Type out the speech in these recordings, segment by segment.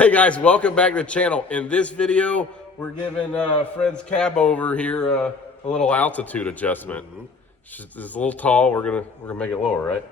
Hey guys, welcome back to the channel. In this video, we're giving Fred's CabOver here a little altitude adjustment. It's a little tall. We're gonna make it lower, right?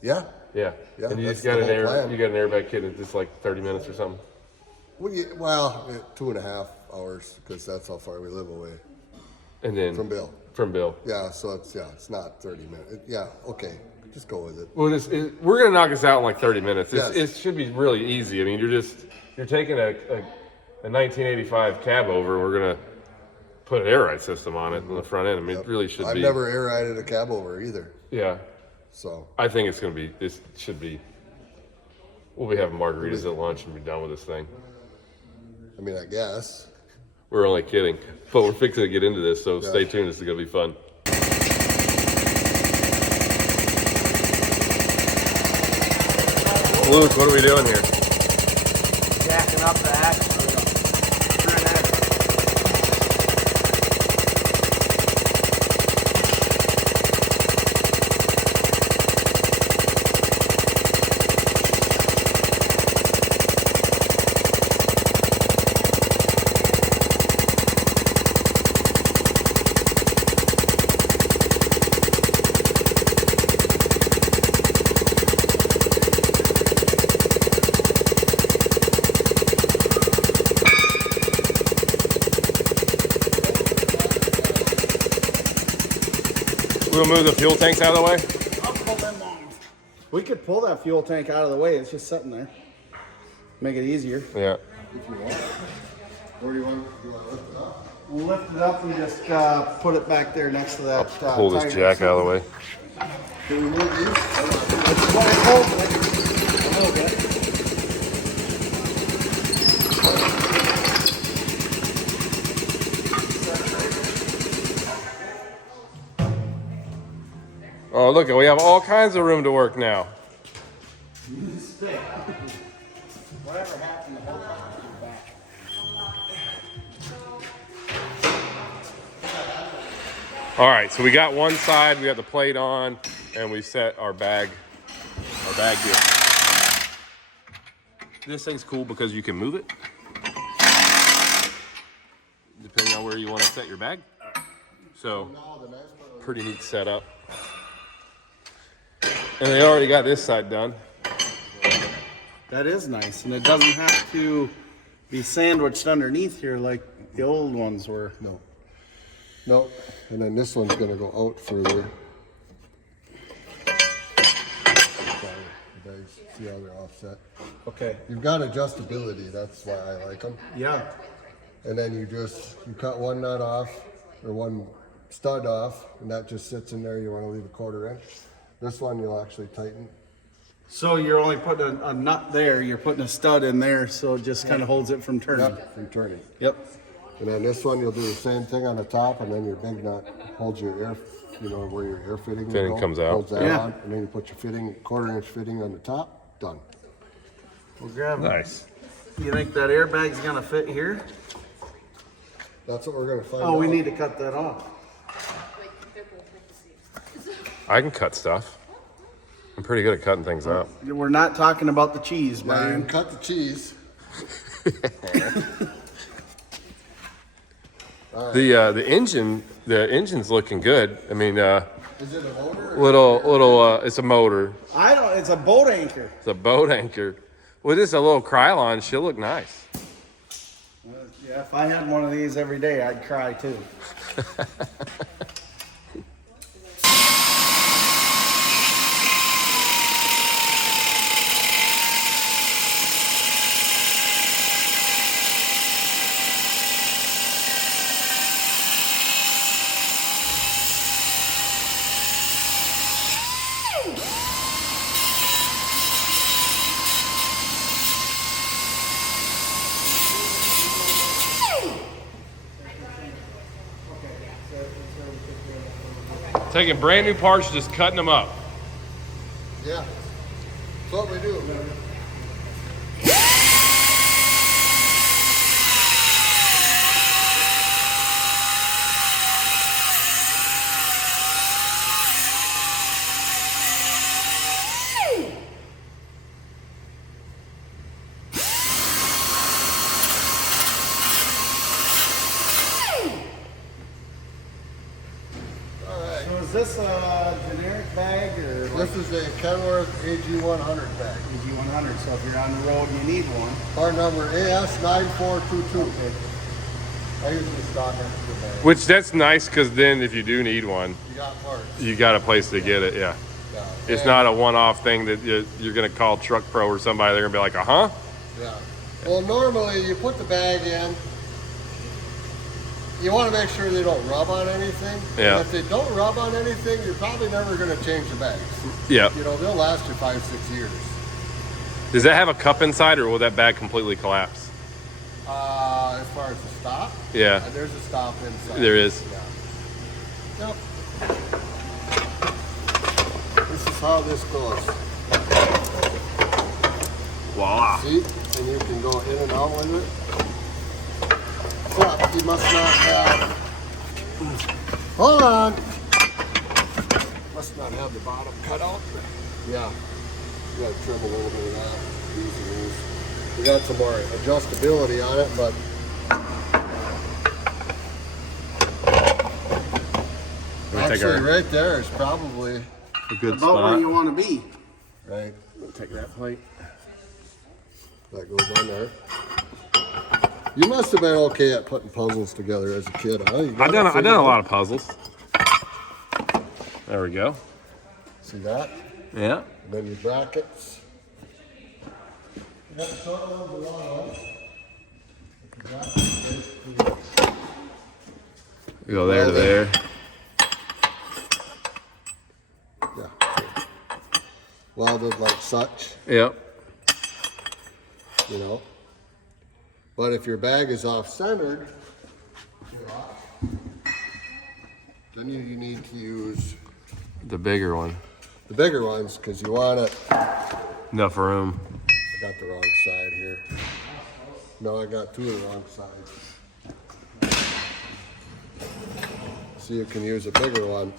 Yeah. Yeah. And you just got an airbag kit in just like 30 minutes or something. Well, 2.5 hours because that's how far we live away. And then from Bill. From Bill. Yeah. So it's not 30 minutes. Yeah. Okay. Just go with it. Well, we're gonna knock this out in like 30 minutes. Yes. It should be really easy. I mean, you're taking a 1985 CabOver. We're gonna put an air ride system on it in the front end. I mean, it really should be. I've never air rided a CabOver either. Yeah. So I think it's gonna be. This should be. We'll be having margaritas at lunch and be done with this thing. I mean, I guess. We're only kidding, but we're fixing to get into this, so stay tuned. This is gonna be fun. Luke, what are we doing here? Jacking up the axle. We'll move the fuel tanks out of the way. I'll pull them on. We could pull that fuel tank out of the way. It's just sitting there. Make it easier. Yeah. If you want. Or do you want to lift it up? We'll lift it up and just put it back there next to that. Pull this jack out of the way. Can we move these? It's going to hold it a little bit. Oh, look, we have all kinds of room to work now. Whatever happened to hold on to your back? All right, so we got one side, we got the plate on, and we set our bag here. This thing's cool because you can move it, depending on where you want to set your bag. So, pretty neat setup. And they already got this side done. That is nice, and it doesn't have to be sandwiched underneath here like the old ones were. No. And then this one's going to go out further. See how they're offset. Okay. You've got adjustability. That's why I like them. Yeah. And then you cut one nut off or one stud off, and that just sits in there. You want to leave a 1/4 inch. This one you'll actually tighten. So you're only putting a nut there, you're putting a stud in there, so it just kind of holds it from turning. Yep, from turning. Yep. And then this one you'll do the same thing on the top, and then your big nut holds your air, where your air fitting Comes out. Holds that Yeah. on, and then you put your 1/4 inch fitting on the top. Done. We'll grab it. Nice. You think that airbag's gonna fit here? That's what we're going to find out. Oh, we need to cut that off. I can cut stuff. I'm pretty good at cutting things up. We're not talking about the cheese, Now you Brian. can cut the cheese. The engine's looking good. I mean, Is it a motor? it's a motor. It's a boat anchor. It's a boat anchor. With just a little Krylon, she'll look nice. Yeah, if I had one of these every day, I'd cry too. Taking brand new parts, just cutting them up. Yeah. That's what we do. this a generic bag or? This is a Kenworth AG100 bag. AG100, so if you're on the road and you need one. Part number AS9422. Okay. I usually stock extra bag. Which that's nice because then if you do need one, You got parts. you got a place to get it. Yeah. Yeah. It's And- not a one-off thing that you're going to call Truck Pro or somebody. They're going to be like, uh-huh. Yeah. Well, normally you put the bag in. You want to make sure they don't rub on anything. Yeah. And if they don't rub on anything, you're probably never going to change the bags. Yeah. You know, they'll last you 5-6 years. Does that have a cup inside or will that bag completely collapse? As far as the stop, Yeah. there's a stop inside. There is. Yeah. Yep. This is how this goes. Voila. See? And you can go in and out with it. But you must not have. Hold on. Must not have the bottom cut out. Yeah. You gotta trim a little bit of that. These and these. We got some more adjustability on it, but actually right there is probably A good About where spot. you want to be. right. Take that plate. That goes on there. You must have been okay at putting puzzles together as a kid, huh? You got I've done it a figured lot out? of puzzles. There we go. See that? Yeah. And then your brackets. You got the short ones, the long ones. The brackets, basically. We go there to there. Yeah. Welded like such, Yep. you know. But if your bag is off-centered, then you need to use The bigger one. the bigger ones because you want it. Enough room. I got the wrong side here. No, I got two of the wrong sides. So you can use a bigger one,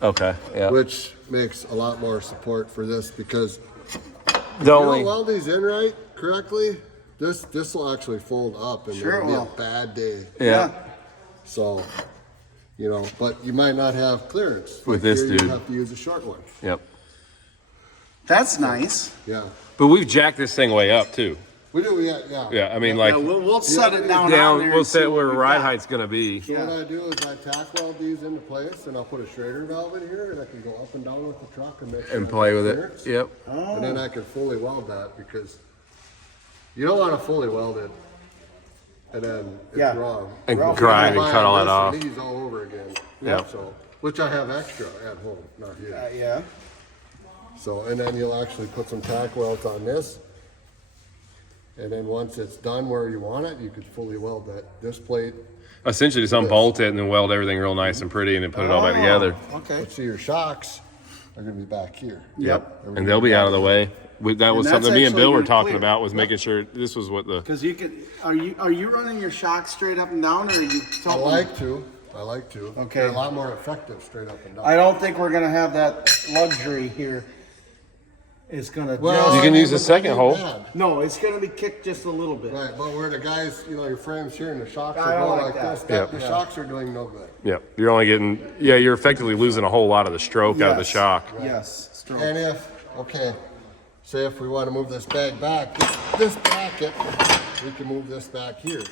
Okay. Yeah. which makes a lot more support for this because The if you only. don't weld these in right correctly, this will actually fold up and Sure it it'll be will. a bad day. Yeah. So, you know, but you might not have clearance. With this here, dude. You have to use a short one. Yep. That's nice. Yeah. But we've jacked this thing way up too. We do, yeah. Yeah. I mean, like Yeah, we'll set it down. on down. there We'll and see set what where we've ride got. height's gonna be. So what I do is I tack weld these into place and I'll put a Schrader valve in here and I can go up and down with the truck and make sure And I play get with clearance. it. Yep. And then I can fully weld that because you don't want to fully weld it and then it's Yeah. wrong. And Ralph, grind and Buy cut all that this off. and these all over again. Yep. So, which I have extra at home, not here. Yeah. So, and then you'll actually put some tack welds on this. And then once it's done where you want it, you could fully weld this plate. Essentially, just unbolt it and then weld everything real nice and pretty, and then put it all back together. Okay. But see, your shocks are going to be back here. Yep. And they'll be out of the way. That was And that's something me and Bill were actually talking clear. about. Was making sure this was what the. Because you can. Are you running your shocks straight up and down, or are you? I like to. Okay. They're a lot more effective straight up and down. I don't think we're gonna have that luxury here. It's gonna. You can use the second it ain't hole. bad. No, it's gonna be kicked just a little bit. Right, but where the guys, you know, your frame's here and the shocks I are don't going like like that. this, Yeah. the shocks are doing no good. Yeah, you're only getting. Yeah, you're effectively losing a whole lot of the stroke out of the Yes. shock. Yes. Stroke. And say if we want to move this bag back, this bracket, we can move this back here,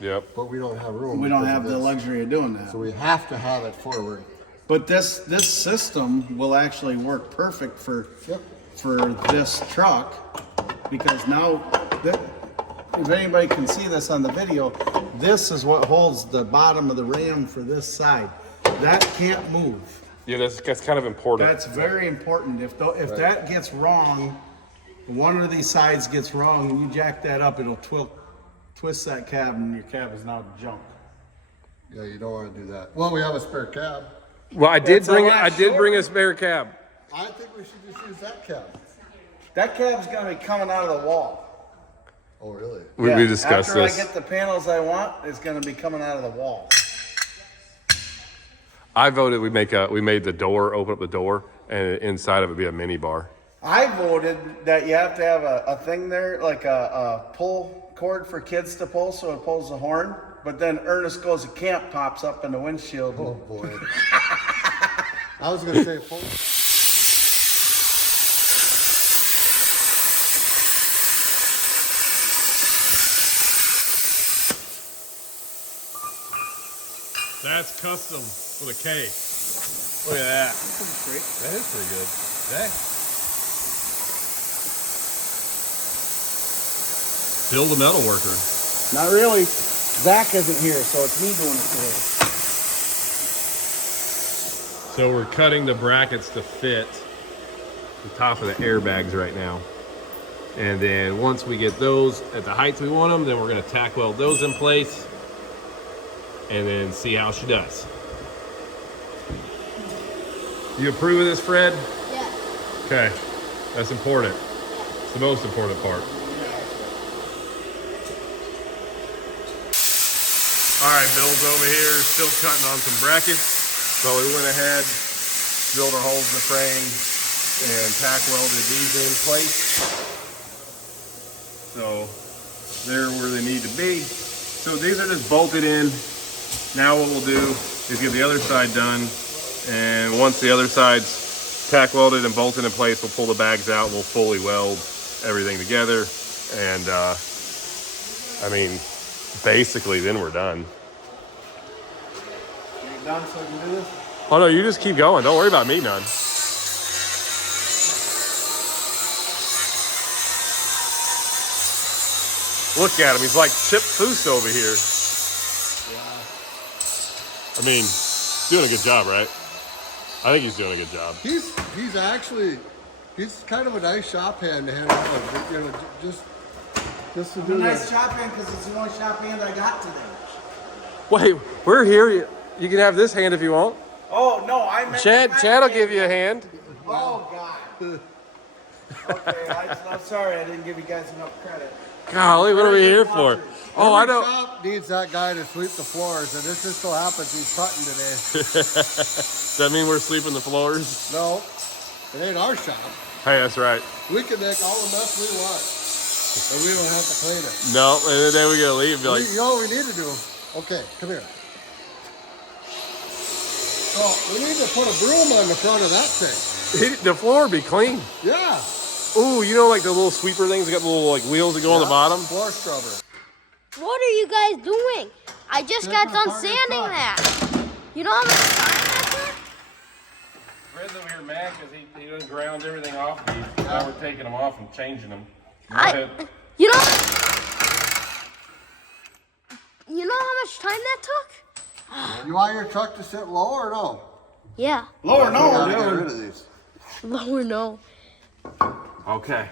Yep. but we don't have room. We don't because have of the this. luxury of doing that. So we have to have it forward. But this system will actually work perfect for Yep. this truck because now, if anybody can see this on the video, this is what holds the bottom of the ram for this side. That can't move. Yeah, that's kind of important. That's very important. If that gets wrong, one of these sides gets wrong, and you jack that up, it'll twist that cab, and your cab is now junk. Yeah, you don't want to do that. Well, we have a spare cab. Well, I did It's a bring. lot I did bring a shorter. spare cab. I think we should just use that cab. That cab's gonna be coming out of the wall. Oh, really? We discussed After this. I get the panels I want, it's gonna be coming out of the wall. I voted we made the door, open up the door, and inside of it be a mini bar. I voted that you have to have a thing there, like a pull cord for kids to pull, so it pulls the horn. But then Ernest Goes to Camp pops up in the windshield. Oh, boy. I was gonna say full. That's custom with a K. Look at that. That is pretty good. Hey. Bill the metal worker. Not really. Zach isn't here, so it's me doing it today. So we're cutting the brackets to fit the top of the airbags right now. And then once we get those at the heights we want them, then we're gonna tack weld those in place and then see how she does. You approve of this, Fred? Yeah. Okay, that's important. It's the most important part. All right, Bill's over here still cutting on some brackets. So we went ahead, drilled our holes in the frame, and tack welded these in place. So they're where they need to be. So these are just bolted in. Now what we'll do is get the other side done. And once the other side's tack welded and bolted in place, we'll pull the bags out and we'll fully weld everything together. And I mean, basically then we're done. You done so I can do this? Oh no, you just keep going. Don't worry about me none. Look at him, he's like Chip Foose over here. I mean, doing a good job, right? I think he's doing a good job. He's actually, he's kind of a nice shop hand to hand out, you know, just to do Nice that. shop hand because it's the only shop hand I got today. Wait, we're here. You can have this hand if you want. Oh, no, I meant... Chad will give you a hand. Oh, God. Okay, I'm sorry I didn't give you guys enough credit. Golly, what are we here for? Oh, I Every know. shop needs that guy to sweep the floors, and this just so happens he's cutting today. Does that mean we're sweeping the floors? No, it ain't our shop. Hey, that's right. We can make all the mess we want, and we don't have to clean it. No, and then we gotta leave and be like, You know what we need to do? Okay, come here. So we need to put a broom on the front of that thing. the floor would be clean. Yeah. Ooh, you know like the little sweeper things that got the little like wheels that go on the bottom? Floor scrubber. What are you guys doing? I just Take got my done partner sanding truck. that. You know how much time that took? Fred's over here mad because he done ground everything off of these. Now we're taking them off and changing them. You know how much time that took? You want your truck to sit low or no? Yeah. Lower, We gotta no. get rid of these. Lower no. Okay.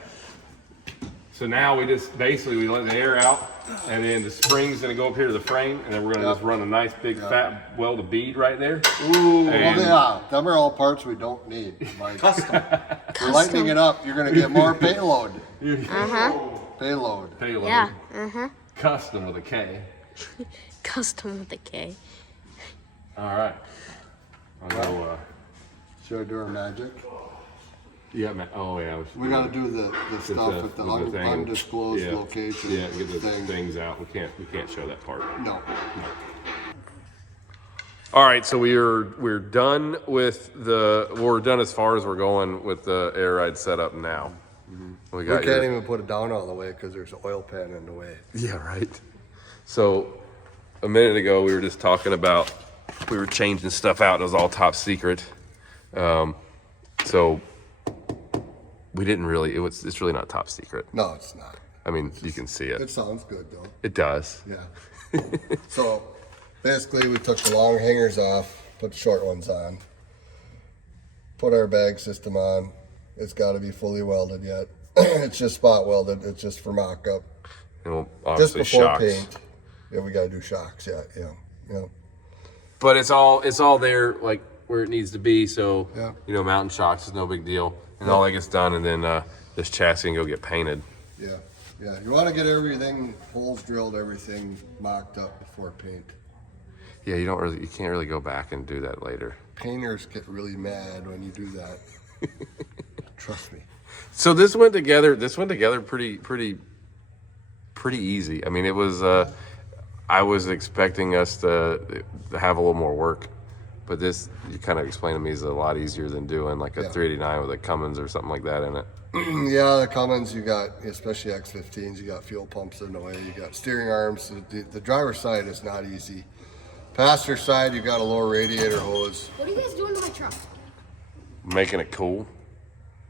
So now we just basically we let the air out and then the spring's gonna go up here to the frame and then we're gonna just run a nice big fat welded bead right there. Ooh, And- well, yeah, them are all parts we don't need. Like, for lightening it up, you're gonna get more payload. Uh-huh. Payload. Payload. Yeah. Uh-huh. Custom with a K. Custom with a K. All right. I'll go. Should I do our magic? Yeah, man. Oh yeah. We gotta do the stuff at the with thing. undisclosed Yeah. location. Yeah, get the thing. things out. We can't show that part. No. All right, so we're done with we're done as far as we're going with the air ride setup now. We We got can't even put it down all the way because there's an oil pan in the way. Yeah, right. So a minute ago we were just talking about we were changing stuff out. It was all top secret. So we didn't really. It's really not top secret. No, it's not. I mean, you can see It it. sounds good though. It does. Yeah. So basically we took the long hangers off, put the short ones on, put our bag system on. It's got to be fully welded yet. It's just spot welded. It's just for mock-up. And we'll Just obviously before shocks. paint. Yeah, we got to do shocks. Yeah. But it's all there like where it needs to be. So Yeah. you know, mountain shocks is no big deal, and all that gets done, and then this chassis can go get painted. Yeah. You want to get everything, holes drilled, everything mocked up before paint. Yeah, you can't really go back and do that later. Painters get really mad when you do that. Trust me. So this went together pretty easy. I mean, it was I was expecting us to have a little more work, But this, you kind of explained to me, is a lot easier than doing like a 389 with a Cummins or something like that in it. Yeah, the Cummins, you got, especially X15s, you got fuel pumps in the way, you got steering arms. The driver's side is not easy. Passenger side, you got a lower radiator hose. What are you guys doing to my truck? Making it cool.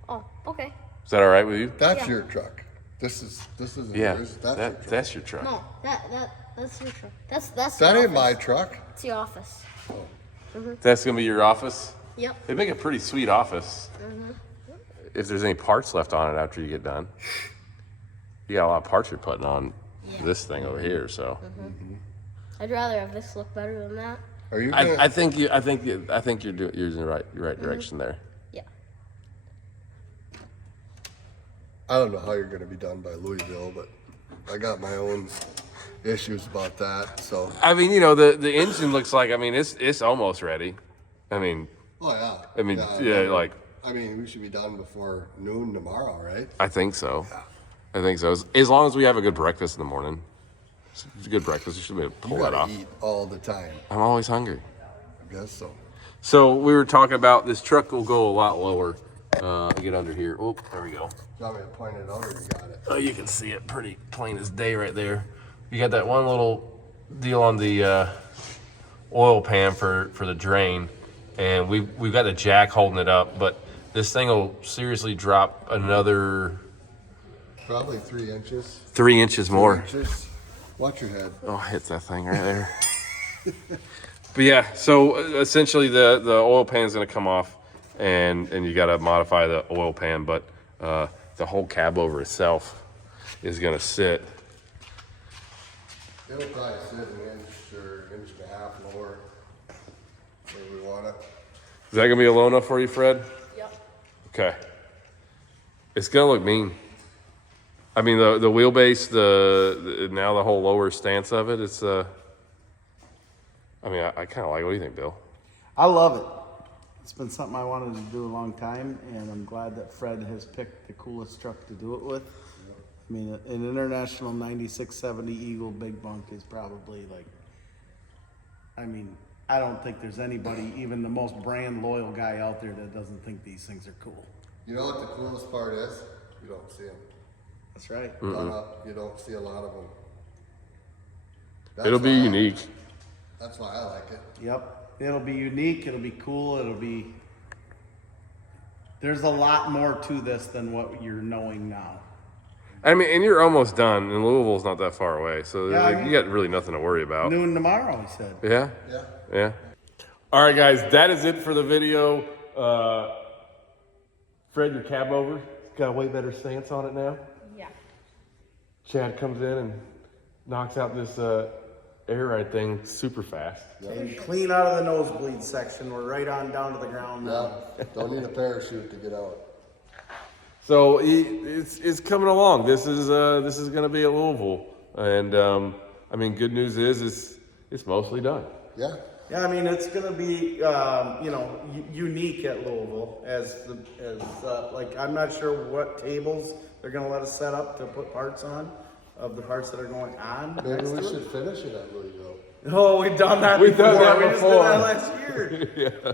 Oh, okay. Is that all right with you? That's your truck. This isn't yours. That's your truck. No, that's your truck. That's That your ain't my office. truck. It's your office. That's gonna be your office. Yep. They make a pretty sweet office. If there's any parts left on it after you get done, you got a lot of parts you're putting on this thing over here. So I'd rather have this look better than that. Are you gonna, I think you're in the right direction there. Yeah. I don't know how you're going to be done by Louisville, but I got my own issues about that. So, I mean, you know, the engine looks like, I mean, it's almost ready. I mean, oh I mean, like, I mean, we should be done before noon tomorrow, right? I think so. I think so. As long as we have a good breakfast in the morning. It's a good breakfast. You should be able to pull You that gotta off. eat all the time. I'm always hungry. I guess so. So we were talking about this truck will go a lot lower. Get under here. Oh, there we go. Do you want me to point it out or you got it? Oh, you can see it pretty plain as day right there. You got that one little deal on the oil pan for the drain, and we've got the jack holding it up, but this thing will seriously drop another Probably 3 inches. 3 inches more. 3 inches. Watch your head. Oh, hit that thing right there. But yeah, so essentially the oil pan is going to come off, and you got to modify the oil pan, but the whole cab over itself is going to sit. It'll probably sit an inch or inch and a half lower where we want it. Is that going to be low enough for you, Fred? Yep. Okay. It's going to look mean. I mean, the wheelbase, now the whole lower stance of it, it's I mean, I kind of like it. What do you think, Bill? I love it. It's been something I wanted to do a long time, and I'm glad that Fred has picked the coolest truck to do it with. I mean, an International 9670 Eagle Big Bunk is probably like, I mean, I don't think there's anybody, even the most brand loyal guy out there, that doesn't think these things are cool. You know what the coolest part is? You don't see them. That's right. Done up, you don't see a lot of them. It'll be unique. That's why I like it. Yep. It'll be unique. It'll be cool. It'll be. There's a lot more to this than what you're knowing now. I mean, and you're almost done, and Louisville's not that far away, so Yeah, like, you got really nothing to worry about. Noon tomorrow, he said. Yeah? Yeah. Yeah. All right, guys, that is it for the video. Fred, your cab over. Got a way better stance on it now. Yeah. Chad comes in and knocks out this air ride thing super fast. And clean out of the nosebleed section. We're right on down to the ground now. Yeah. Don't need a parachute to get out. So it's coming along. This is going to be at Louisville, and I mean, good news is it's mostly done. Yeah. Yeah, I mean, it's gonna be, unique at Louisville like, I'm not sure what tables they're gonna let us set up to put parts on, of the parts that are going on. Maybe next we to should it. finish it at Louisville. Oh, we've done that We've before. done that We just did before. that last year. Yeah.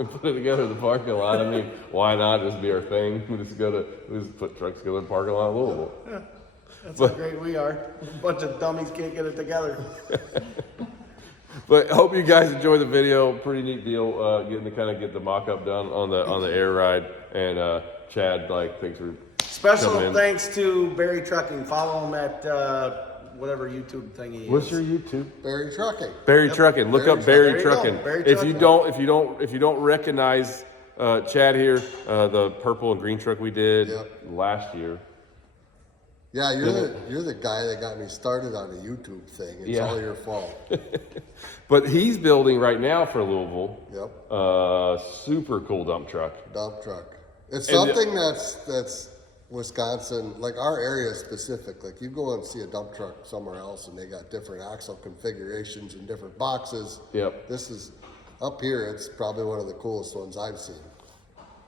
And put it together in the parking lot. I mean, why not just be our thing? We just put trucks together in the parking lot of Louisville. That's how great we are. A bunch of dummies can't get it together. But hope you guys enjoy the video. Pretty neat deal, getting to kind of get the mock-up done on the air ride. And Chad, thanks for Special coming in. thanks to Barry Trucking. Follow him at whatever YouTube thing he is. What's your YouTube? Barry Trucking. Barry Trucking. Look up Barry Trucking. Trucking. Barry If you Trucking. if you don't recognize Chad here, the purple and green truck we did last year. Yeah, you're the guy that got me started on a YouTube thing. It's all your fault. But he's building right now for Louisville. Yep. Super cool dump truck. Dump truck. It's And something that's Wisconsin, like our area specific. Like you go and see a dump truck somewhere else and they got different axle configurations and different boxes. Yep. This is up here. It's probably one of the coolest ones I've seen.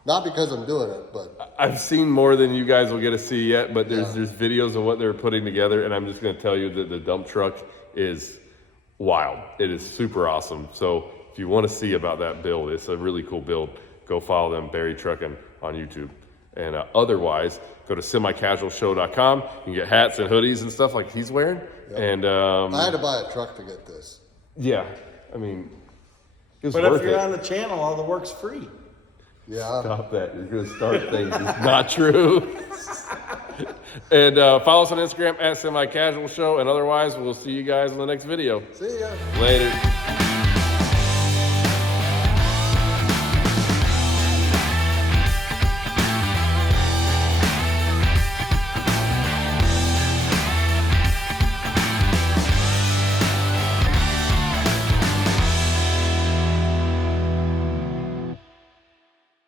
Not because I'm doing it, but I've seen more than you guys will get to see yet, but there's videos of what they're putting together, and I'm just going to tell you that the dump truck is wild. It is super awesome. So if you want to see about that build, it's a really cool build. Go follow them, Barry Trucking, on YouTube. And otherwise, go to semicasualshow.com. You can get hats and hoodies and stuff like he's wearing. Yep. And I had to buy a truck to get this. yeah, I mean, it was But worth if you're it. on the channel, all the work's free. Yeah. Stop that. You're going to start things. It's not true. And follow us on Instagram at Semi Casual Show. And otherwise, we'll see you guys in the next video. See ya. Later.